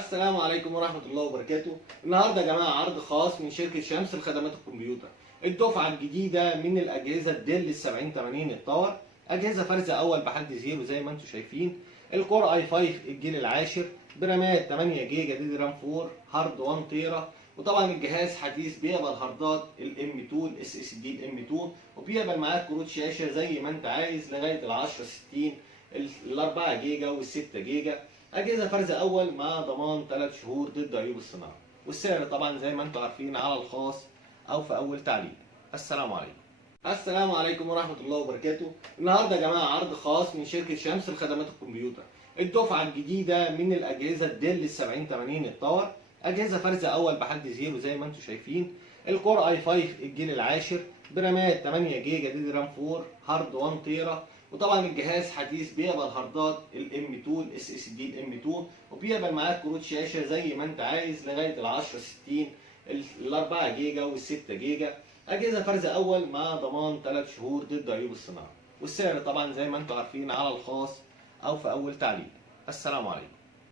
السلام عليكم ورحمة الله وبركاته. النهارده يا جماعة عرض خاص من شركة شمس لخدمات الكمبيوتر. الدفعة الجديدة من الأجهزة الديل 7080 التاور، أجهزة فرز أول بحد زيرو زي ما أنتم شايفين. الكور اي 5 الجيل العاشر برامات 8 جيجا دي دي رام 4 هارد 1 تيرا. وطبعا الجهاز حديث بيقبل هاردات الام 2 الاس اس دي الام 2، وبيقبل معاك كروت شاشة زي ما أنت عايز لغاية ال 1060 ال 4 جيجا وال 6 جيجا. أجهزة فرز أول مع ضمان 3 شهور ضد عيوب الصناعة، والسعر طبعا زي ما انتم عارفين على الخاص أو في أول تعليق. السلام عليكم. السلام عليكم ورحمة الله وبركاته. النهارده يا جماعة عرض خاص من شركة شمس لخدمات الكمبيوتر. الدفعة الجديدة من الأجهزة الديل 7080 التاور، أجهزة فرز أول بحد زيرو زي ما انتم شايفين. الكور اي 5 الجيل العاشر برامات 8 جيجا دي دي رام 4 هارد 1 تيرا. وطبعا الجهاز حديث بيقبل هاردات الام 2 الاس اس دي الام 2، وبيقبل معاك كروت شاشه زي ما انت عايز لغايه ال 1060 ال 4 جيجا وال 6 جيجا. اجهزه فرز اول مع ضمان 3 شهور ضد عيوب الصناعه، والسعر طبعا زي ما انتم عارفين على الخاص او في اول تعليق. السلام عليكم.